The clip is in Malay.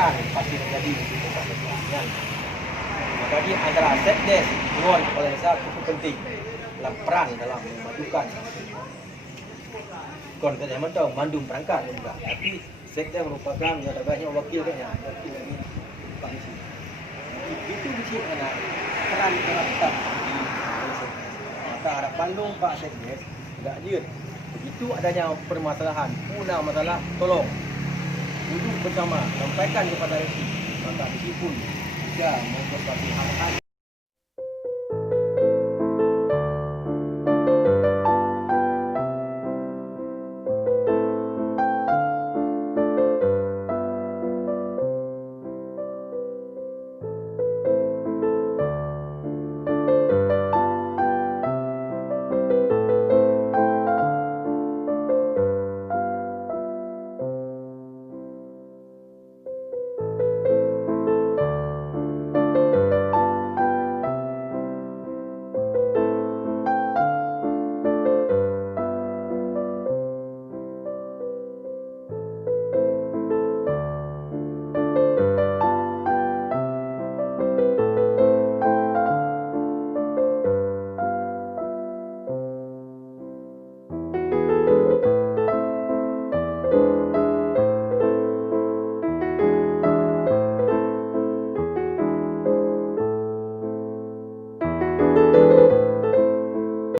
menekan pasti terjadi permasalahan. Jadi antara Sekdes dengan Kepala Desa cukup penting dalam peran dalam memajukan. Kon kita memang tahu mandum perangkat juga, tapi Sekdes merupakan yang terbanyak wakil kan ya, wakil dari Pak Misi. Itu mesti ada peran tetap di Sekdes. Maka harapan dong Pak Sekdes tidak dia. Begitu adanya permasalahan, punah masalah, tolong duduk bersama, sampaikan kepada Resi. Maka Resi pun bisa membuat satu hal-hal